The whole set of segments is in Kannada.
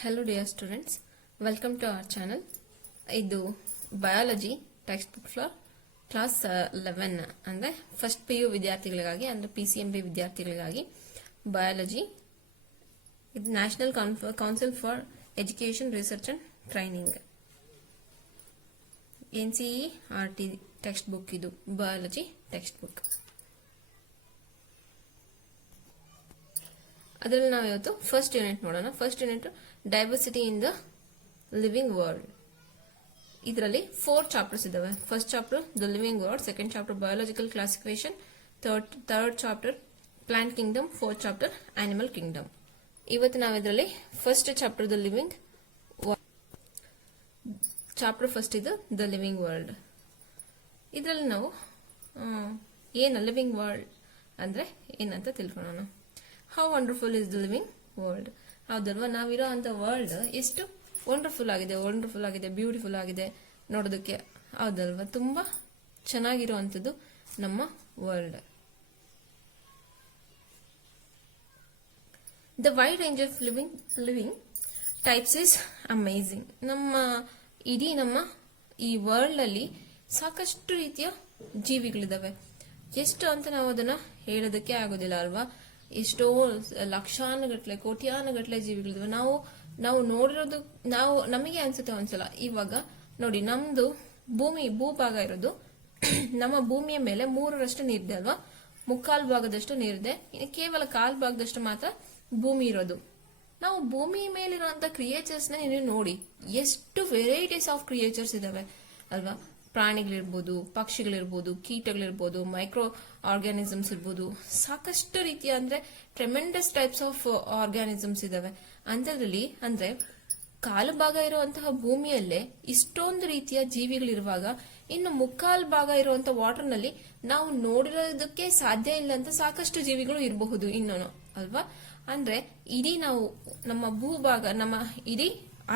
Hello dear students, welcome to our channel. ಇದು biology text book for class 11 ಅಂದರೆ ಫಸ್ಟ್ PU ವಿದ್ಯಾರ್ಥಿಗಳಿಗಾಗಿ ಅಂದರೆ PCMB ವಿದ್ಯಾರ್ಥಿಗಳಿಗಾಗಿ ಬಯಾಲಜಿ. ಇದು national council for education research and training NCERT textbook. ಇದು ಬಯಾಲಜಿ ಟೆಕ್ಸ್ಟ್ ಬುಕ್. ಅದರಲ್ಲಿ ನಾವು ಇವತ್ತು ಫಸ್ಟ್ ಯೂನಿಟ್ ನೋಡೋಣ. First unit diversity in the living world. ಇದರಲ್ಲಿ 4 ಚಾಪ್ಟರ್ಸ್ ಇದಾವೆ. First chapter the living world, second chapter biological classification, third chapter plant kingdom, fourth chapter animal kingdom. ಇವತ್ತು ನಾವು ಇದರಲ್ಲಿ first chapter the living chapter first ಇದು ದ ಲಿವಿಂಗ್ ವರ್ಲ್ಡ್. ಇದರಲ್ಲಿ ನಾವು ಏನು ಲಿವಿಂಗ್ ವರ್ಲ್ಡ್ ಅಂದ್ರೆ ಏನಂತ ತಿಳ್ಕೊಳ್ಳೋಣ. How wonderful is the living world. ಹೌದಲ್ವಾ, ನಾವಿರೋ ಅಂತ ವರ್ಲ್ಡ್ ಎಷ್ಟು ವಂಡರ್ಫುಲ್ ಆಗಿದೆ, ಬ್ಯೂಟಿಫುಲ್ ಆಗಿದೆ ನೋಡೋದಕ್ಕೆ. ಹೌದಲ್ವಾ, ತುಂಬಾ ಚೆನ್ನಾಗಿರುವಂಥದ್ದು ನಮ್ಮ world. The wide range of living types is amazing. ಇಡೀ ನಮ್ಮ ಈ ವರ್ಲ್ಡ್ ಅಲ್ಲಿ ಸಾಕಷ್ಟು ರೀತಿಯ ಜೀವಿಗಳಿದಾವೆ. ಎಷ್ಟು ಅಂತ ನಾವು ಅದನ್ನ ಹೇಳೋದಕ್ಕೆ ಆಗೋದಿಲ್ಲ ಅಲ್ವಾ. ಎಷ್ಟೋ ಲಕ್ಷಾನುಗಟ್ಲೆ ಕೋಟ್ಯಾನುಗಟ್ಲೆ ಜೀವಿಗಳಿದಾವೆ. ನಾವು ನೋಡಿರೋದು ನಮಗೆ ಅನ್ಸುತ್ತೆ ಒಂದ್ಸಲ. ಇವಾಗ ನೋಡಿ, ನಮ್ದು ಭೂಭಾಗ ಇರೋದು ನಮ್ಮ ಭೂಮಿಯ ಮೇಲೆ 3ರಷ್ಟು ನೀರಿದೆ ಅಲ್ವಾ. ಮುಕ್ಕಾಲು ಭಾಗದಷ್ಟು ನೀರಿದೆ, ಕೇವಲ ಕಾಲ್ ಭಾಗದಷ್ಟು ಮಾತ್ರ ಭೂಮಿ ಇರೋದು. ನಾವು ಭೂಮಿ ಮೇಲಿರುವಂತ ಕ್ರಿಯೇಚರ್ಸ್ ನ ನೀವು ನೋಡಿ, ಎಷ್ಟು ವೆರೈಟೀಸ್ ಆಫ್ ಕ್ರಿಯೇಚರ್ಸ್ ಇದಾವೆ ಅಲ್ವಾ. ಪ್ರಾಣಿಗಳಿರ್ಬೋದು, ಪಕ್ಷಿಗಳಿರ್ಬೋದು, ಕೀಟಗಳಿರ್ಬೋದು, ಮೈಕ್ರೋ ಆರ್ಗ್ಯಾನಿಸಮ್ಸ್ ಇರ್ಬೋದು, ಸಾಕಷ್ಟು ರೀತಿಯ ಅಂದ್ರೆ ಟ್ರೆಮೆಂಡಸ್ ಟೈಪ್ಸ್ ಆಫ್ ಆರ್ಗ್ಯಾನಿಸಮ್ಸ್ ಇದಾವೆ. ಅಂತದ್ರಲ್ಲಿ ಅಂದ್ರೆ ಕಾಲು ಭಾಗ ಇರುವಂತಹ ಭೂಮಿಯಲ್ಲೇ ಇಷ್ಟೊಂದು ರೀತಿಯ ಜೀವಿಗಳಿರುವಾಗ, ಇನ್ನು ಮುಕ್ಕಾಲು ಭಾಗ ಇರುವಂತಹ ವಾಟರ್ ನಲ್ಲಿ ನಾವು ನೋಡಿರೋದಕ್ಕೆ ಸಾಧ್ಯ ಇಲ್ಲ ಅಂತ ಸಾಕಷ್ಟು ಜೀವಿಗಳು ಇರಬಹುದು ಇನ್ನೂ ಅಲ್ವಾ. ಅಂದ್ರೆ ಇಡೀ ನಾವು ನಮ್ಮ ಭೂಭಾಗ, ನಮ್ಮ ಇಡೀ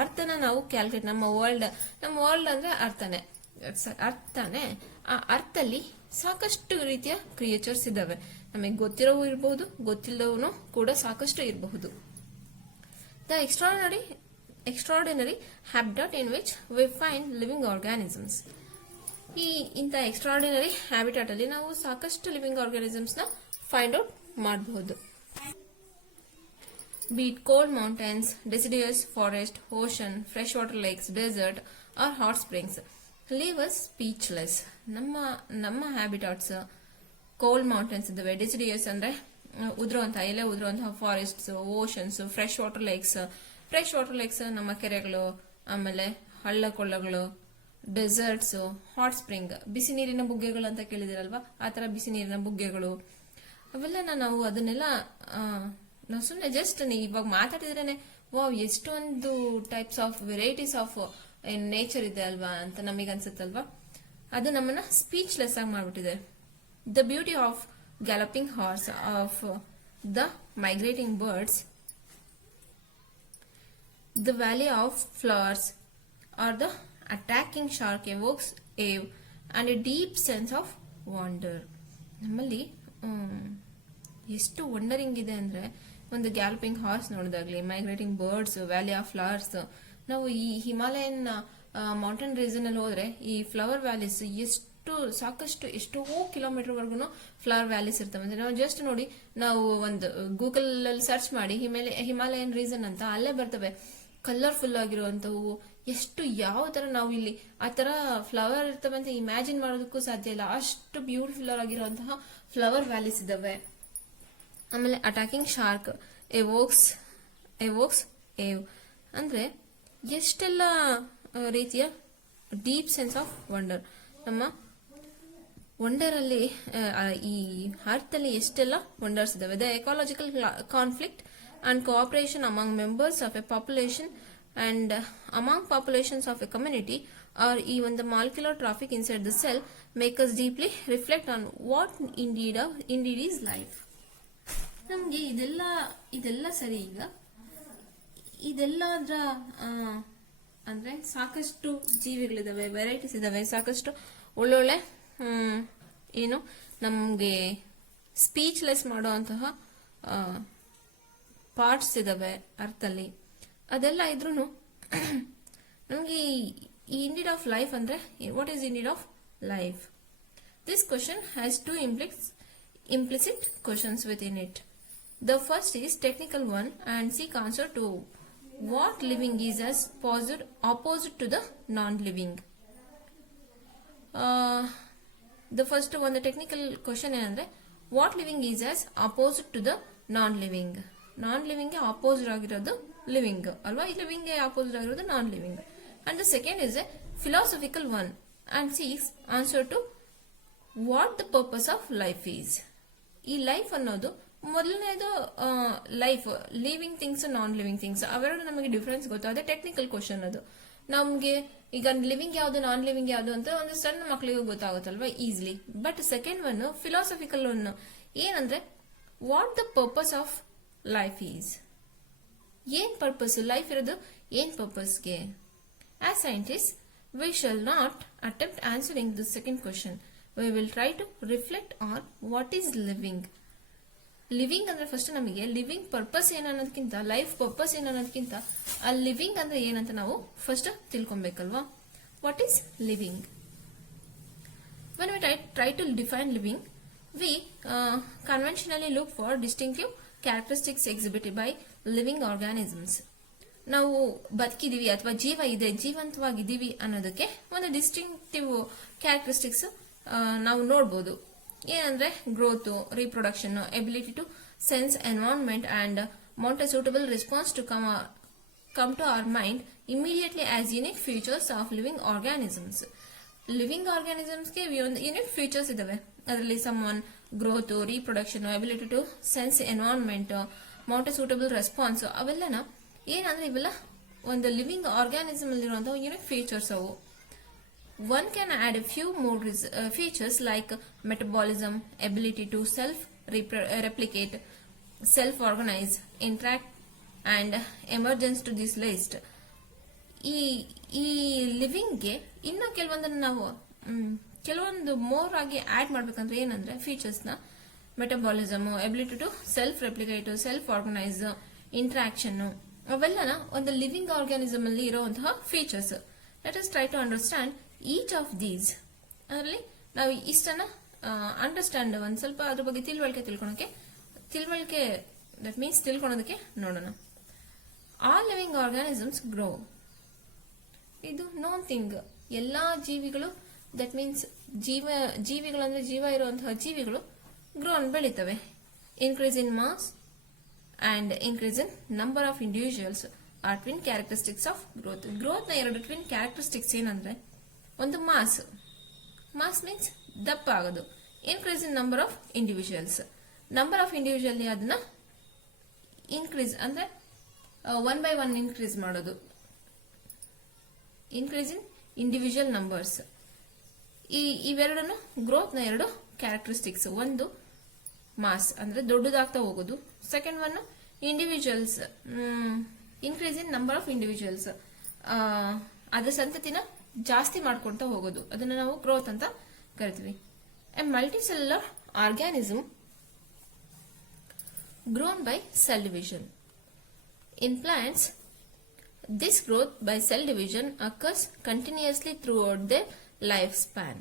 ಅರ್ಥನ ನಾವು ಕ್ಯಾಲ್ಕುಲೇಟ್, ನಮ್ಮ ವರ್ಲ್ಡ್ ಅಂದ್ರೆ ಅರ್ಥನೇ. ಆ ಅರ್ಥಲ್ಲಿ ಸಾಕಷ್ಟು ರೀತಿಯ ಕ್ರಿಯೇಚರ್ಸ್ ಇದಾವೆ. ನಮಗೆ ಗೊತ್ತಿರೋವು ಇರಬಹುದು, ಗೊತ್ತಿಲ್ಲದವನು ಕೂಡ ಸಾಕಷ್ಟು ಇರಬಹುದು. The extraordinary habitat in which we find living organisms. ಇಂಥ ಎಕ್ಸ್ಟ್ರಾರ್ಡಿನರಿ ಹ್ಯಾಬಿಟಾಟ್ ಅಲ್ಲಿ ನಾವು ಸಾಕಷ್ಟು ಲಿವಿಂಗ್ ಆರ್ಗ್ಯಾನಿಸಮ್ಸ್ ನ ಫೈಂಡ್ ಔಟ್ ಮಾಡಬಹುದು. Be it cold mountains, deciduous forest, ocean, freshwater lakes, desert or hot springs, leave us speechless. ನಮ್ಮ ಹ್ಯಾಬಿಟಾಟ್ಸ್ ಕೋಲ್ಡ್ ಮೌಂಟೇನ್ಸ್ ಇದಾವೆ, ಡೆಸಿಡಿಯಸ್ ಅಂದ್ರೆ ಎಲೆ ಉದುರುವಂತಹ forests, oceans, fresh water lakes ನಮ್ಮ ಕೆರೆಗಳು, ಆಮೇಲೆ ಹಳ್ಳ ಕೊಳ್ಳಗಳು, ಡೆಸರ್ಟ್ಸ್, ಹಾಟ್ ಸ್ಪ್ರಿಂಗ್ ಬಿಸಿ ನೀರಿನ ಬುಗ್ಗೆಗಳು ಅಂತ ಕೇಳಿದಿರಲ್ವಾ, ಆತರ ಬಿಸಿ ನೀರಿನ ಬುಗ್ಗೆಗಳು. ಅವೆಲ್ಲ ನಾವು ಅದನ್ನೆಲ್ಲ ನಾವು ಸುಮ್ಮನೆ ಜಸ್ಟ್ ಇವಾಗ ಮಾತಾಡಿದ್ರೇನೆ ವಾವ್ ಎಷ್ಟೊಂದು types of varieties of nature ಇದೆ ಅಲ್ವಾ ಅಂತ ನಮಗೆ ಅನ್ಸುತ್ತಲ್ವಾ. ಅದು ನಮ್ಮನ್ನ ಸ್ಪೀಚ್ಲೆಸ್ ಆಗಿ ಮಾಡ್ಬಿಟ್ಟಿದೆ. The beauty of galloping horse, of the migrating birds, the valley of flowers or the attacking shark evokes awe and a deep sense of wonder. ನಮ್ಮಲ್ಲಿ ಎಷ್ಟು ವಂಡರಿಂಗ್ ಇದೆ ಅಂದ್ರೆ, ಒಂದು ಗ್ಯಾಲಪಿಂಗ್ ಹಾರ್ಸ್ ನೋಡಿದಾಗ್ಲಿ, migrating birds, valley of flowers. ನಾವು ಈ ಹಿಮಾಲಯನ್ ಮೌಂಟೇನ್ ರೀಸನ್ ಅಲ್ಲಿ ಹೋದ್ರೆ ಈ ಫ್ಲವರ್ ವ್ಯಾಲೀಸ್ ಎಷ್ಟೋ ಕಿಲೋಮೀಟರ್ ವರ್ಗು ಫ್ಲವರ್ ವ್ಯಾಲೀಸ್ ಇರ್ತವೆ. ಅಂದ್ರೆ ನಾವು ಜಸ್ಟ್ ನೋಡಿ, ನಾವು ಒಂದು ಗೂಗಲ್ ಅಲ್ಲಿ ಸರ್ಚ್ ಮಾಡಿ ಹಿಮಾಲಯನ್ ರೀಸನ್ ಅಂತ, ಅಲ್ಲೇ ಬರ್ತವೆ ಕಲರ್ಫುಲ್ ಆಗಿರುವಂತವು. ಎಷ್ಟು ಯಾವ ತರ ನಾವು ಇಲ್ಲಿ ಆ ತರ ಫ್ಲವರ್ ಇರ್ತವೆ ಅಂತ ಇಮ್ಯಾಜಿನ್ ಮಾಡೋದಕ್ಕೂ ಸಾಧ್ಯ ಇಲ್ಲ. ಅಷ್ಟು ಬ್ಯೂಟಿಫುಲ್ ಆಗಿರುವಂತಹ ಫ್ಲವರ್ ವ್ಯಾಲೀಸ್ ಇದಾವೆ. ಆಮೇಲೆ ಅಟ್ಯಾಕಿಂಗ್ ಶಾರ್ಕ್ evokes awe ಅಂದ್ರೆ ಎಷ್ಟೆಲ್ಲ ರೀತಿಯ ಡೀಪ್ ಸೆನ್ಸ್ ಆಫ್ ವಂಡರ್. ನಮ್ಮ ವಂಡರ್ ಅಲ್ಲಿ ಈ ಅರ್ತ್ ಅಲ್ಲಿ ಎಷ್ಟೆಲ್ಲ ವಂಡರ್ಸ್ ಇದಾವೆ. The ecological conflict and cooperation among members of a population and among populations of a community or even the molecular traffic inside the cell make us deeply reflect on what indeed is life. ನಮ್ಗೆ ಇದೆಲ್ಲ ಸರಿ. ಈಗ ಇದೆಲ್ಲ ಅಂದ್ರೆ ಸಾಕಷ್ಟು ಜೀವಿಗಳಿದಾವೆ, ವೆರೈಟೀಸ್ ಇದಾವೆ, ಸಾಕಷ್ಟು ಒಳ್ಳೊಳ್ಳೆ ನಮ್ಗೆ ಸ್ಪೀಚ್ಲೆಸ್ ಮಾಡುವಂತಹ ಪಾರ್ಟ್ಸ್ ಇದಾವೆ ಅರ್ಥಲ್ಲಿ. ಅದೆಲ್ಲ ಇದ್ರೂ ನಮಗೆ ಇನ್ ನೀಡ್ ಆಫ್ ಲೈಫ್ ಅಂದ್ರೆ what is in need of life? This question has two implicit questions within it. The first is technical one and seek answer to what living is as opposite to the non-living. The first one, the technical question is what living is as opposite to the non-living. Non-living ಗೆ opposite ಆಗಿರೋದು living ಅಲ್ವಾ? ಈ living ಗೆ opposite ಆಗಿರೋದು non-living. And the second is a philosophical one and seeks answer to what the purpose of life is. ಈ ಲೈಫ್ ಅನ್ನೋದು ಮೊದಲನೇದು ಲೈಫ್, ಲಿವಿಂಗ್ ಥಿಂಗ್ಸ್, ನಾನ್ ಲಿವಿಂಗ್ ಥಿಂಗ್ಸ್, ಅವೆರಡು ನಮಗೆ ಡಿಫ್ರೆನ್ಸ್ ಗೊತ್ತು. ಅದೇ ಟೆಕ್ನಿಕಲ್ ಕ್ವಶನ್ ಅದು. ನಮ್ಗೆ ಈಗ ಲಿವಿಂಗ್ ಯಾವುದು, ನಾನ್ ಲಿವಿಂಗ್ ಯಾವುದು ಅಂತ ಒಂದು ಸಣ್ಣ ಮಕ್ಕಳಿಗೂ ಗೊತ್ತಾಗುತ್ತಲ್ವಾ easily. But second one philosophical one ಏನಂದ್ರೆ what the purpose of life is. ಏನ್ ಪರ್ಪಸ್ ಲೈಫ್ ಇರೋದು, ಏನ್ ಪರ್ಪಸ್ಗೆ? As scientist we shall not attempt answering the second question. We will try to reflect on what is living. Living ಅಂದ್ರೆ ಫಸ್ಟ್ ನಮಗೆ ಲಿವಿಂಗ್ ಪರ್ಪಸ್ ಏನನ್ನೋದಕ್ಕಿಂತ, ಲೈಫ್ ಪರ್ಪಸ್ ಏನನ್ನೋದಕ್ಕಿಂತ ಆ ಲಿವಿಂಗ್ ಅಂದ್ರೆ ಏನಂತ ನಾವು ಫಸ್ಟ್ ತಿಳ್ಕೊಬೇಕಲ್ವಾ? What is living? When we try to define living, we conventionally look for distinctive characteristics exhibited by living organisms. ನಾವು ಬದುಕಿದೀವಿ ಅಥವಾ ಜೀವ ಇದೆ, ಜೀವಂತವಾಗಿದ್ದೀವಿ ಅನ್ನೋದಕ್ಕೆ ಒಂದು ಡಿಸ್ಟಿಂಕ್ಟಿವ್ ಕ್ಯಾರೆಕ್ಟರಿಸ್ಟಿಕ್ಸ್ ನಾವು ನೋಡಬಹುದು. ಏನಂದ್ರೆ growth, reproduction, ability to sense environment and mount a suitable response to come to our mind immediately as unique features of living organisms. Living ಆರ್ಗಾನಿಸಮ್ಸ್ಗೆ ಒಂದು ಯುನಿಕ್ ಫೀಚರ್ಸ್ ಇದಾವೆ. ಅದರಲ್ಲಿ some one growth, reproduction, ability to sense environment, mount a suitable response, ಅವೆಲ್ಲನ ಏನಂದ್ರೆ ಇವೆಲ್ಲ ಒಂದು ಲಿವಿಂಗ್ ಆರ್ಗಾನಿಸಮ್ ಅಲ್ಲಿರುವಂತಹ ಯುನಿಕ್ ಫೀಚರ್ಸ್ ಅವು. One can add a few more features like metabolism, ability to self-replicate, self-organize, interact, and emergence to this list. ಈ ಲಿವಿಂಗ್ ಗೆ ಇನ್ನ ಕೆಲವೊಂದನ್ನು ನಾವು ಕೆಲವೊಂದು ಮೋರ್ ಆಗಿ ಆಡ್ ಮಾಡ್ಬೇಕಂದ್ರೆ ಏನಂದ್ರೆ ಫೀಚರ್ಸ್ ನ metabolism, ability to self replicate, self organise, interaction, ಅವೆಲ್ಲನ ಒಂದು ಲಿವಿಂಗ್ ಆರ್ಗಾನಿಸಮ್ ಅಲ್ಲಿ ಇರುವಂತಹ features. Let us try to understand each of these. ಅದರಲ್ಲಿ ನಾವು ಇಷ್ಟನ್ನ ಅಂಡರ್ಸ್ಟ್ಯಾಂಡ್ ಒಂದ್ ಸ್ವಲ್ಪ ಅದ್ರ ಬಗ್ಗೆ ತಿಳುವಳಿಕೆ ದಟ್ ಮೀನ್ಸ್ ತಿಳ್ಕೊಳೋದಕ್ಕೆ ನೋಡೋಣ. All living organisms grow. ಇದು ನೋನ್ ಥಿಂಗ್. ಎಲ್ಲಾ ಜೀವಿಗಳು, ದಟ್ ಮೀನ್ಸ್ ಜೀವಿಗಳು ಅಂದ್ರೆ ಜೀವ ಇರುವಂತಹ ಜೀವಿಗಳು ಗ್ರೋ ಅನ್ನು ಬೆಳೀತವೆ. Increase in mass and increase in number of individuals are twin characteristics of growth. Growth ನ ಎರಡು ಟ್ವಿನ್ ಕ್ಯಾರೆಕ್ಟರಿಸ್ಟಿಕ್ಸ್ ಏನಂದ್ರೆ ಒಂದು ಮಾಸ್ ಮೀನ್ಸ್ ದಪ್ಪ ಆಗೋದು, increase in number of individuals. Number of individual ಅದನ್ನ ಇನ್ಕ್ರೀಸ್ ಅಂದ್ರೆ 1 by 1 ಇನ್ಕ್ರೀಸ್ ಮಾಡೋದು, ಇನ್ಕ್ರೀಸ್ ಇನ್ ಇಂಡಿವಿಜುವಲ್ ನಂಬರ್ಸ್. ಇವೆರಡನ್ನು ಗ್ರೋತ್ ನ ಎರಡು ಕ್ಯಾರೆಕ್ಟರಿಸ್ಟಿಕ್ಸ್. ಒಂದು ಮಾಸ್ ಅಂದ್ರೆ ದೊಡ್ಡದಾಗ್ತಾ ಹೋಗೋದು, second one individuals, increase in number of individuals, ಅದರ ಸಂತತಿನ ಜಾಸ್ತಿ ಮಾಡ್ಕೊಂತ ಹೋಗೋದು, ಅದನ್ನ ನಾವು ಗ್ರೋತ್ ಅಂತ ಕರಿತೀವಿ. A multicellular organism grown by cell division. In plants this growth by cell division occurs continuously throughout their lifespan.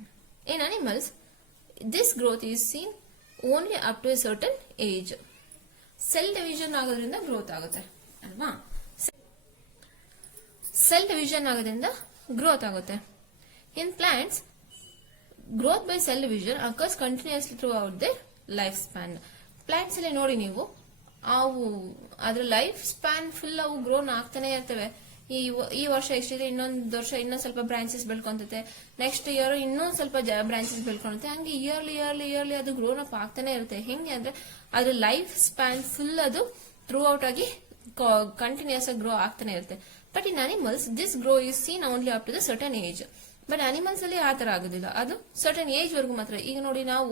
In animals, this growth is seen only up to a certain age. Cell division ಆಗೋದ್ರಿಂದ ಗ್ರೋತ್ ಆಗುತ್ತೆ ಅಲ್ವಾ? ಸೆಲ್ ಡಿವಿಷನ್ ಆಗೋದ್ರಿಂದ ಗ್ರೋತ್ ಆಗುತ್ತೆ. ಇನ್ plants, growth by cell division occurs continuously through out the life span. Plants ಅಲ್ಲಿ ನೋಡಿ ನೀವು, ಅವು ಅದ್ರ ಲೈಫ್ ಸ್ಪ್ಯಾನ್ ಫುಲ್ ಅವು ಗ್ರೋನ್ ಆಗ್ತಾನೆ ಇರ್ತವೆ. ಈ ವರ್ಷ ಎಷ್ಟಿದೆ, ಇನ್ನೊಂದು ವರ್ಷ ಇನ್ನೊಂದ್ ಸ್ವಲ್ಪ ಬ್ರಾಂಚಸ್ ಬೆಳ್ಕೊಂತತೆ, ನೆಕ್ಸ್ಟ್ ಇಯರ್ ಇನ್ನೊಂದ್ ಸ್ವಲ್ಪ ಬ್ರಾಂಚಸ್ ಬೆಳ್ಕೊಂತತೆ, ಹಂಗೆ ಇಯರ್ಲಿ ಅದು ಗ್ರೋನ್ ಅಪ್ ಆಗ್ತಾನೆ ಇರುತ್ತೆ. ಹೆಂಗೆ ಅಂದ್ರೆ ಅದ್ರ ಲೈಫ್ ಸ್ಪ್ಯಾನ್ ಫುಲ್ ಅದು ಥ್ರೂ ಔಟ್ ಆಗಿ ಕಂಟಿನ್ಯೂಸ್ ಆಗಿ ಗ್ರೋ ಆಗ್ತಾನೆ ಇರುತ್ತೆ. But in animals this grow is seen only up to the certain age. But animals ಅಲ್ಲಿ ಆ ತರ ಆಗೋದಿಲ್ಲ, ಅದು ಸರ್ಟನ್ ಏಜ್ ವರ್ಗು ಮಾತ್ರ. ಈಗ ನೋಡಿ, ನಾವು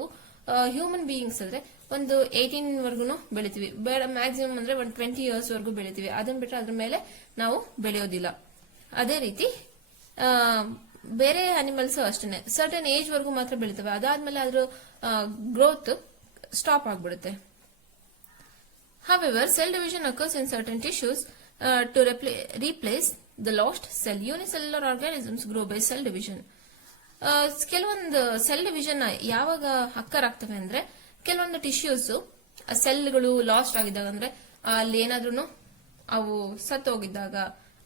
ಹ್ಯೂಮನ್ ಬೀಯಿಂಗ್ಸ್ ಅಂದ್ರೆ ಒಂದು 18 ವರ್ಗುನು ಬೆಳಿತೀವಿ, ಬೇಡ ಮ್ಯಾಕ್ಸಿಮಮ್ ಅಂದ್ರೆ ಒಂದು 20 years ವರ್ಗು ಬೆಳಿತೀವಿ. ಅದನ್ನ ಬಿಟ್ಟರೆ ಅದ್ರ ಮೇಲೆ ನಾವು ಬೆಳೆಯೋದಿಲ್ಲ. ಅದೇ ರೀತಿ ಬೇರೆ ಅನಿಮಲ್ಸ್ ಅಷ್ಟೇ ಸರ್ಟನ್ ಏಜ್ ವರ್ಗು ಮಾತ್ರ ಬೆಳಿತವೆ, ಅದಾದ್ಮೇಲೆ ಅದ್ರ ಗ್ರೋತ್ ಸ್ಟಾಪ್ ಆಗ್ಬಿಡುತ್ತೆ. However, cell division occurs in certain tissues to replace the lost cell. Unicellular organisms grow by cell division. ಕೆಲವೊಂದು ಸೆಲ್ ಡಿವಿಷನ್ ಯಾವಾಗ ಅಕ್ಕರಾಗ್ತವೆ ಅಂದ್ರೆ ಕೆಲವೊಂದು ಟಿಶ್ಯೂಸ್ ಸೆಲ್ಗಳು ಲಾಸ್ಟ್ ಆಗಿದ್ದಾಗ, ಅಂದ್ರೆ ಅಲ್ಲಿ ಏನಾದ್ರೂ ಅವು ಸತ್ತು ಹೋಗಿದ್ದಾಗ,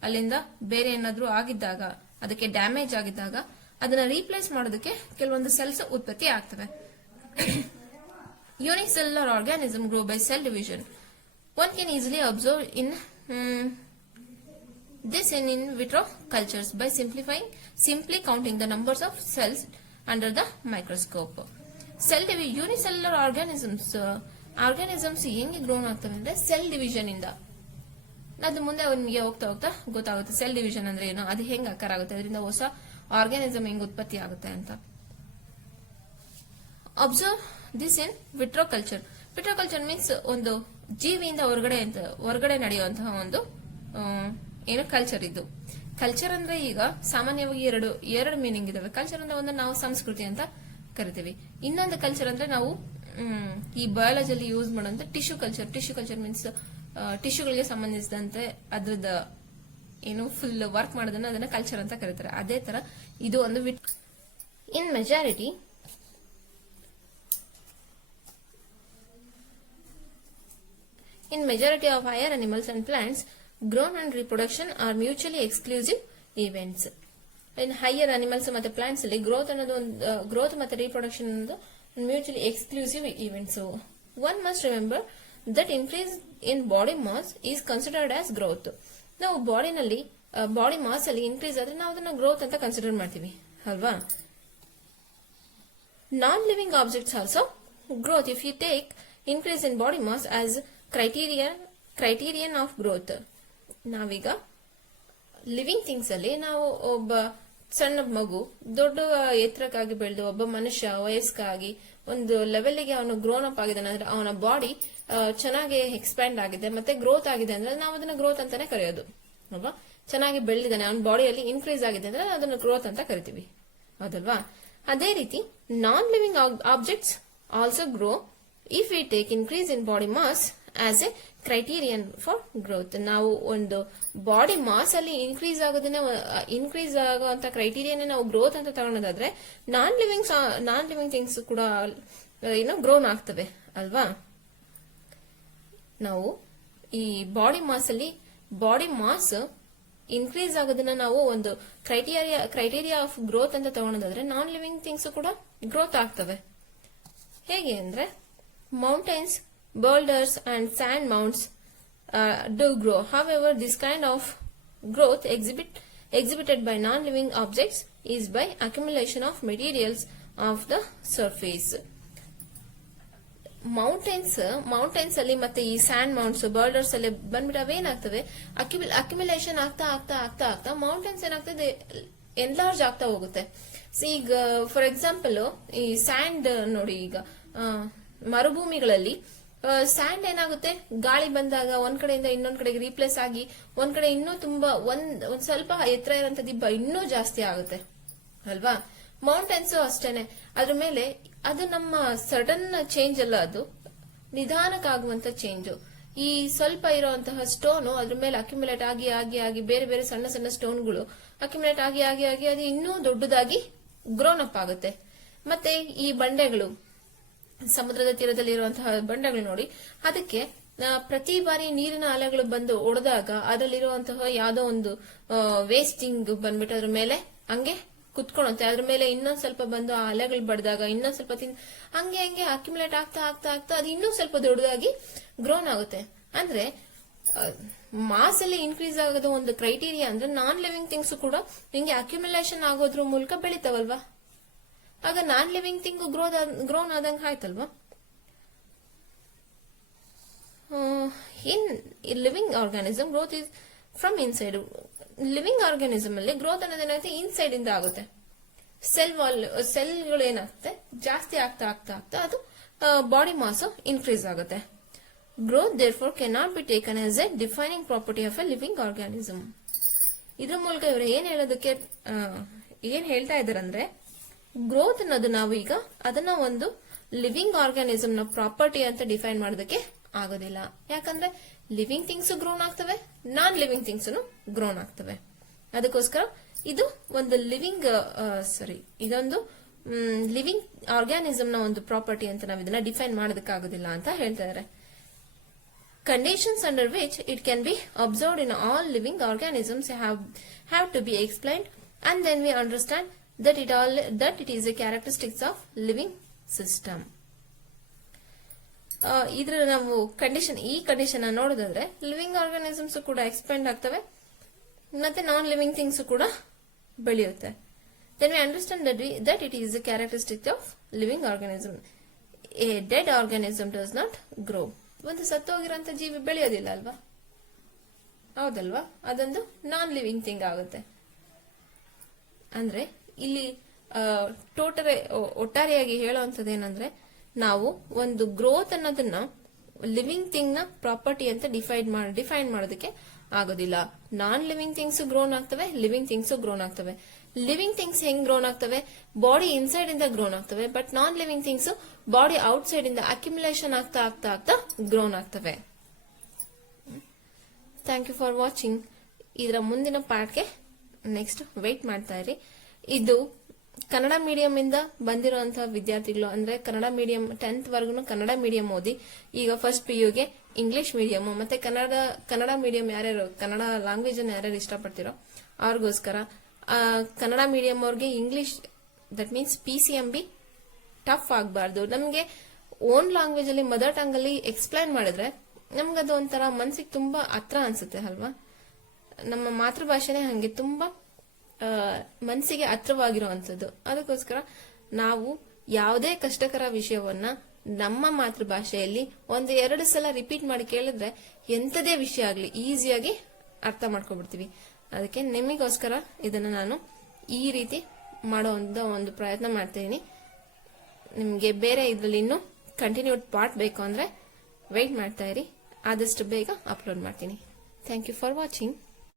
ಅಲ್ಲಿಂದ ಬೇರೆ ಏನಾದ್ರೂ ಆಗಿದ್ದಾಗ, ಅದಕ್ಕೆ ಡ್ಯಾಮೇಜ್ ಆಗಿದ್ದಾಗ ಅದನ್ನ ರೀಪ್ಲೇಸ್ ಮಾಡೋದಕ್ಕೆ ಕೆಲವೊಂದು ಸೆಲ್ಸ್ ಉತ್ಪತ್ತಿ ಆಗ್ತವೆ. Unicellular organism grow by cell division. One can easily observe this in vitro cultures by simply counting the numbers of cells under the microscope. Unicellular organisms ಹೆಂಗೆ ಗ್ರೋನ್ ಆಗ್ತವೆ ಅಂದ್ರೆ ಸೆಲ್ ಡಿವಿಷನ್ ಇಂದ. ಅದು ಮುಂದೆ ನಿಮಗೆ ಹೋಗ್ತಾ ಹೋಗ್ತಾ ಗೊತ್ತಾಗುತ್ತೆ ಸೆಲ್ ಡಿವಿಷನ್ ಅಂದ್ರೆ ಏನು, ಅದು ಹೆಂಗ್ ಆಕಾರ ಆಗುತ್ತೆ, ಅದರಿಂದ ಹೊಸ ಆರ್ಗಾನಿಸಮ್ ಹೆಂಗ್ ಉತ್ಪತ್ತಿ ಆಗುತ್ತೆ ಅಂತ. Observe this in vitro culture. Vitro culture means ಒಂದು ಜೀವಿಯಿಂದ ಹೊರಗಡೆ ನಡೆಯುವಂತಹ ಒಂದು ಏನು ಕಲ್ಚರ್ ಇದು. ಕಲ್ಚರ್ ಅಂದ್ರೆ ಈಗ ಸಾಮಾನ್ಯವಾಗಿ ಎರಡು ಮೀನಿಂಗ್ ಇದಾವೆ. ಕಲ್ಚರ್ ಅಂದ್ರೆ ಒಂದು ನಾವು ಸಂಸ್ಕೃತಿ ಅಂತ ಕರಿತೀವಿ, ಇನ್ನೊಂದು ಕಲ್ಚರ್ ಅಂದ್ರೆ ನಾವು ಈ ಬಯಾಲಜಿಯಲ್ಲಿ ಯೂಸ್ ಮಾಡುವಂತ tissue culture. Tissue culture means ಟಿಶ್ಯೂಗಳಿಗೆ ಸಂಬಂಧಿಸಿದಂತೆ ಅದ್ರದ್ದು ಏನು ಫುಲ್ ವರ್ಕ್ ಮಾಡೋದನ್ನ ಅದನ್ನ ಕಲ್ಚರ್ ಅಂತ ಕರೀತಾರೆ. ಅದೇ ತರ ಇದು ಒಂದು ಇನ್ majority of higher animals and plants, growth and reproduction are mutually exclusive events. In higher animals ಮತ್ತೆ plants ಅಲ್ಲಿ growth ಮತ್ತೆ reproduction ಅನ್ನೋದು mutually exclusive events. One must remember that increase in body mass is considered as growth. ನಾವು ಬಾಡಿ ಮಾಸ್ ಅಲ್ಲಿ ಇನ್ಕ್ರೀಸ್ ಆದ್ರೆ ನಾವು ಅದನ್ನ ಗ್ರೋತ್ ಅಂತ ಕನ್ಸಿಡರ್ ಮಾಡ್ತೀವಿ ಅಲ್ವಾ. ನಾನ್ living objects also growth if you take increase in body mass as criterion of growth. ನಾವೀಗ ಲಿವಿಂಗ್ ಥಿಂಗ್ಸ್ ಅಲ್ಲಿ ನಾವು ಒಬ್ಬ ಸಣ್ಣ ಮಗು ದೊಡ್ಡ ಎತ್ತರಕ್ಕಾಗಿ ಬೆಳೆದು ಒಬ್ಬ ಮನುಷ್ಯ ವಯಸ್ಕಾಗಿ ಒಂದು ಲೆವೆಲ್ಗೆ ಅವನು ಗ್ರೋನ್ ಅಪ್ ಆಗಿದ್ದಾನೆ ಅಂದ್ರೆ ಅವನ ಬಾಡಿ ಚೆನ್ನಾಗಿ ಎಕ್ಸ್ಪ್ಯಾಂಡ್ ಆಗಿದೆ ಮತ್ತೆ ಗ್ರೋತ್ ಆಗಿದೆ ಅಂದ್ರೆ ನಾವು ಅದನ್ನ ಗ್ರೋತ್ ಅಂತಾನೆ ಕರೆಯೋದು ಅಲ್ವಾ. ಚೆನ್ನಾಗಿ ಬೆಳೆದಿದ್ದಾನೆ, ಅವನ ಬಾಡಿಯಲ್ಲಿ ಇನ್ಕ್ರೀಸ್ ಆಗಿದೆ ಅಂದ್ರೆ ಅದನ್ನ ಗ್ರೋತ್ ಅಂತ ಕರಿತೀವಿ ಹೌದಲ್ವಾ. ಅದೇ ರೀತಿ non living objects also grow if we take increase in body mass as a criterion for growth. ನಾವು ಒಂದು ಬಾಡಿ ಮಾಸ್ ಅಲ್ಲಿ ಇನ್ಕ್ರೀಸ್ ಆಗುವಂತ ಕ್ರೈಟೀರಿಯನ್ ನಾವು ಗ್ರೋತ್ ಅಂತ ತಗೊಳೋದಾದ್ರೆ ನಾನ್ ಲಿವಿಂಗ್ ಥಿಂಗ್ಸ್ ಕೂಡ ಗ್ರೋನ್ ಆಗ್ತವೆ ಅಲ್ವಾ. ನಾವು ಈ ಬಾಡಿ ಮಾಸ್ ಇನ್ಕ್ರೀಸ್ ಆಗೋದನ್ನ ನಾವು ಒಂದು ಕ್ರೈಟೀರಿಯಾ ಆಫ್ ಗ್ರೋತ್ ಅಂತ ತಗೊಳೋದಾದ್ರೆ ನಾನ್ ಲಿವಿಂಗ್ ಥಿಂಗ್ಸ್ ಕೂಡ ಗ್ರೋತ್ ಆಗ್ತವೆ. ಹೇಗೆ ಅಂದ್ರೆ mountains, boulders and sand mounds do grow. However, this kind of growth exhibited by non-living objects is by accumulation of materials of the surface. Mountains ಅಲ್ಲಿ ಮತ್ತೆ ಈ ಸ್ಯಾಂಡ್ ಮೌಂಟ್ಸ್ ಬೌಲ್ಡರ್ಸ್ ಅಲ್ಲಿ ಬಂದ್ಬಿಟ್ಟು ಅವೇನಾಗ್ತವೆ ಅಕ್ಯುಮುಲೇಷನ್ ಆಗ್ತಾ ಮೌಂಟೈನ್ಸ್ ಏನಾಗ್ತದೆ ಎನ್ಲಾರ್ಜ್ ಆಗ್ತಾ ಹೋಗುತ್ತೆ. ಈಗ ಫಾರ್ ಎಕ್ಸಾಂಪಲ್ ಈ ಸ್ಯಾಂಡ್ ನೋಡಿ, ಈಗ ಮರುಭೂಮಿಗಳಲ್ಲಿ ಸ್ಯಾಂಡ್ ಏನಾಗುತ್ತೆ ಗಾಳಿ ಬಂದಾಗ ಒಂದ್ ಕಡೆಯಿಂದ ಇನ್ನೊಂದ್ ಕಡೆಗೆ ರೀಪ್ಲೇಸ್ ಆಗಿ ಒಂದ್ ಕಡೆ ಇನ್ನೂ ತುಂಬಾ ಒಂದ್ ಸ್ವಲ್ಪ ಎತ್ತರ ಇರೋಂಥ ದಿಬ್ಬ ಇನ್ನೂ ಜಾಸ್ತಿ ಆಗುತ್ತೆ ಅಲ್ವಾ. ಮೌಂಟೈನ್ಸ್ ಅಷ್ಟೇನೆ, ಅದ್ರ ಮೇಲೆ ಅದು ನಮ್ಮ ಸಡನ್ ಚೇಂಜ್ ಅಲ್ಲ, ಅದು ನಿಧಾನಕ್ಕಾಗುವಂತ ಚೇಂಜ್. ಈ ಸ್ವಲ್ಪ ಇರುವಂತಹ ಸ್ಟೋನ್ ಅದ್ರ ಮೇಲೆ ಅಕ್ಯುಮುಲೇಟ್ ಆಗಿ ಬೇರೆ ಬೇರೆ ಸಣ್ಣ ಸಣ್ಣ ಸ್ಟೋನ್ಗಳು ಅಕ್ಯುಮುಲೇಟ್ ಆಗಿ ಅದು ಇನ್ನೂ ದೊಡ್ಡದಾಗಿ ಗ್ರೋನ್ ಅಪ್ ಆಗುತ್ತೆ. ಮತ್ತೆ ಈ ಬಂಡೆಗಳು, ಸಮುದ್ರದ ತೀರದಲ್ಲಿ ಇರುವಂತಹ ಬಂಡೆಗಳು ನೋಡಿ, ಅದಕ್ಕೆ ಪ್ರತಿ ಬಾರಿ ನೀರಿನ ಅಲೆಗಳು ಬಂದು ಒಡೆದಾಗ ಅದರಲ್ಲಿರುವಂತಹ ಯಾವ್ದೋ ಒಂದು ವೇಸ್ಟಿಂಗ್ ಬಂದ್ಬಿಟ್ಟು ಅದ್ರ ಮೇಲೆ ಹಂಗೆ ಕುತ್ಕೊಳುತ್ತೆ. ಅದ್ರ ಮೇಲೆ ಇನ್ನೊಂದ್ ಸ್ವಲ್ಪ ಬಂದು ಆ ಅಲೆಗಳು ಬಡ್ದಾಗ ಇನ್ನೊಂದ್ ಸ್ವಲ್ಪ ಹಂಗೆ ಅಕ್ಯುಮುಲೇಟ್ ಆಗ್ತಾ ಅದು ಇನ್ನೂ ಸ್ವಲ್ಪ ದೊಡ್ಡದಾಗಿ ಗ್ರೋನ್ ಆಗುತ್ತೆ. ಅಂದ್ರೆ ಮಾಸ್ ಅಲ್ಲಿ ಇನ್ಕ್ರೀಸ್ ಆಗೋದು ಒಂದು ಕ್ರೈಟೀರಿಯಾ ಅಂದ್ರೆ ನಾನ್ ಲಿವಿಂಗ್ ಥಿಂಗ್ಸ್ ಕೂಡ ಹಿಂಗೆ ಅಕ್ಯುಮುಲೇಷನ್ ಆಗೋದ್ರ ಮೂಲಕ ಬೆಳಿತಾವಲ್ವಾ. ಆಗ ನಾನ್ ಲಿವಿಂಗ್ ಥಿಂಗ್ ಗ್ರೋನ್ ಆದಂಗೆ ಆಯ್ತಲ್ವಾ. ಇನ್ living organism growth is from inside. Living organism ಅಲ್ಲಿ ಗ್ರೋತ್ ಅನ್ನೋದೇನಾಗುತ್ತೆ ಇನ್ಸೈಡ್ ಇಂದ ಆಗುತ್ತೆ. ಸೆಲ್ಗಳು ಏನಾಗುತ್ತೆ ಜಾಸ್ತಿ ಆಗ್ತಾ ಅದು ಬಾಡಿ ಮಾಸ್ ಇನ್ಕ್ರೀಸ್ ಆಗುತ್ತೆ. Growth therefore can not be taken as A defining property of A living organism. ಇದ್ರ ಮೂಲಕ ಇವರು ಏನ್ ಹೇಳ್ತಾ ಇದಾರಂದ್ರೆ ಗ್ರೋತ್ ಅನ್ನೋದು ನಾವು ಈಗ ಅದನ್ನ ಒಂದು ಲಿವಿಂಗ್ ಆರ್ಗಾನಿಸಮ್ ನ ಪ್ರಾಪರ್ಟಿ ಅಂತ ಡಿಫೈನ್ ಮಾಡೋದಕ್ಕೆ ಆಗೋದಿಲ್ಲ. ಯಾಕಂದ್ರೆ ಲಿವಿಂಗ್ ಥಿಂಗ್ಸ್ ಗ್ರೋನ್ ಆಗ್ತವೆ, ನಾನ್ ಲಿವಿಂಗ್ ಥಿಂಗ್ಸ್ ಗ್ರೋನ್ ಆಗ್ತವೆ. ಅದಕ್ಕೋಸ್ಕರ ಇದು ಒಂದು ಇದೊಂದು ಲಿವಿಂಗ್ ಆರ್ಗ್ಯಾನಿಸಮ್ ನ ಒಂದು ಪ್ರಾಪರ್ಟಿ ಅಂತ ನಾವು ಇದನ್ನ ಡಿಫೈನ್ ಮಾಡೋದಕ್ಕಾಗೋದಿಲ್ಲ ಅಂತ ಹೇಳ್ತಾ ಇದ್ದಾರೆ. Conditions under which it can be observed in all living organisms have to be explained, and then we understand that it is a characteristics of living system. ಇದ್ರ ನಾವು ಈ ಕಂಡೀಷನ್ ನೋಡೋದಾದ್ರೆ ಲಿವಿಂಗ್ ಆರ್ಗಾನಿಸಮ್ಸ್ ಕೂಡ ಎಕ್ಸ್ಪ್ಯಾಂಡ್ ಆಗ್ತವೆ ಮತ್ತೆ ನಾನ್ ಲಿವಿಂಗ್ ಥಿಂಗ್ಸ್ ಕೂಡ ಬೆಳೆಯುತ್ತೆ. Then we understand that it is a characteristic of living organism. A dead organism does not grow. ಒಂದು ಸತ್ತೋಗಿರೋಂಥ ಜೀವಿ ಬೆಳೆಯೋದಿಲ್ಲ ಅಲ್ವಾ, ಹೌದಲ್ವಾ? ಅದೊಂದು ನಾನ್ ಲಿವಿಂಗ್ ಥಿಂಗ್ ಆಗುತ್ತೆ. ಅಂದ್ರೆ ಇಲ್ಲಿ ಒಟ್ಟಾರೆಯಾಗಿ ಹೇಳುವಂಥದ್ದು ಏನಂದ್ರೆ, ನಾವು ಒಂದು ಗ್ರೋತ್ ಅನ್ನೋದನ್ನ ಲಿವಿಂಗ್ ಥಿಂಗ್ ನ ಪ್ರಾಪರ್ಟಿ ಅಂತ ಡಿಫೈನ್ ಮಾಡೋದಕ್ಕೆ ಆಗೋದಿಲ್ಲ. ನಾನ್ ಲಿವಿಂಗ್ ಥಿಂಗ್ಸ್ ಗ್ರೋನ್ ಆಗ್ತವೆ, ಲಿವಿಂಗ್ ಥಿಂಗ್ಸ್ ಗ್ರೋನ್ ಆಗ್ತವೆ. ಲಿವಿಂಗ್ ಥಿಂಗ್ಸ್ ಹೆಂಗ್ ಗ್ರೋನ್ ಆಗ್ತವೆ? ಬಾಡಿ ಇನ್ಸೈಡ್ ಇಂದ ಗ್ರೋನ್ ಆಗ್ತವೆ. But non living things body outside ಇಂದ ಅಕ್ಯುಮುಲೇಷನ್ ಆಗ್ತಾ ಗ್ರೋನ್ ಆಗ್ತವೆ. Thank you for watching. ಇದರ ಮುಂದಿನ ಪಾರ್ಟ್ಗೆ ನೆಕ್ಸ್ಟ್ ವೇಟ್ ಮಾಡ್ತಾ ಇರಿ. ಇದು ಕನ್ನಡ ಮೀಡಿಯಂ ಇಂದ ಬಂದಿರುವಂತಹ ವಿದ್ಯಾರ್ಥಿಗಳು, ಅಂದ್ರೆ ಕನ್ನಡ ಮೀಡಿಯಂ 10th ವರ್ಗು ಕನ್ನಡ ಮೀಡಿಯಂ ಓದಿ ಈಗ ಫಸ್ಟ್ PUಗೆ ಇಂಗ್ಲಿಷ್ ಮೀಡಿಯಂ ಮತ್ತೆ ಕನ್ನಡ ಮೀಡಿಯಂ ಯಾರ್ಯಾರು ಕನ್ನಡ ಲ್ಯಾಂಗ್ವೇಜ್ ಅನ್ನು ಯಾರ್ಯಾರು ಇಷ್ಟಪಡ್ತಿರೋ ಅವ್ರಿಗೋಸ್ಕರ, ಕನ್ನಡ ಮೀಡಿಯಂ ಅವ್ರಿಗೆ English that means PCMB tough ಆಗಬಾರ್ದು. ನಮಗೆ ಓನ್ ಲ್ಯಾಂಗ್ವೇಜ್ ಅಲ್ಲಿ ಮದರ್ ಟಂಗ್ ಅಲ್ಲಿ ಎಕ್ಸ್ಪ್ಲೈನ್ ಮಾಡಿದ್ರೆ ನಮ್ಗದು ಒಂಥರ ಮನ್ಸಿಗೆ ತುಂಬಾ ಹತ್ರ ಅನ್ಸುತ್ತೆ ಅಲ್ವಾ. ನಮ್ಮ ಮಾತೃಭಾಷೆನೇ ಹಂಗೆ ತುಂಬಾ ಮನಸ್ಸಿಗೆ ಹತ್ರವಾಗಿರುವಂತದ್ದು. ಅದಕ್ಕೋಸ್ಕರ ನಾವು ಯಾವುದೇ ಕಷ್ಟಕರ ವಿಷಯವನ್ನ ನಮ್ಮ ಮಾತೃಭಾಷೆಯಲ್ಲಿ 1-2 ಸಲ ರಿಪೀಟ್ ಮಾಡಿ ಕೇಳಿದ್ರೆ ಎಂತದೇ ವಿಷಯ ಆಗ್ಲಿ ಈಸಿಯಾಗಿ ಅರ್ಥ ಮಾಡ್ಕೊಬಿಡ್ತೀವಿ. ಅದಕ್ಕೆ ನಿಮಗೋಸ್ಕರ ಇದನ್ನ ನಾನು ಈ ರೀತಿ ಮಾಡೋ ಒಂದು ಪ್ರಯತ್ನ ಮಾಡ್ತೀನಿ. ನಿಮ್ಗೆ ಬೇರೆ ಇದ್ರಲ್ಲಿ ಇನ್ನೂ ಕಂಟಿನ್ಯೂಡ್ ಪಾರ್ಟ್ ಬೇಕು ಅಂದ್ರೆ ವೆಯ್ಟ್ ಮಾಡ್ತಾ ಇರಿ, ಆದಷ್ಟು ಬೇಗ ಅಪ್ಲೋಡ್ ಮಾಡ್ತೀನಿ. Thank you for watching.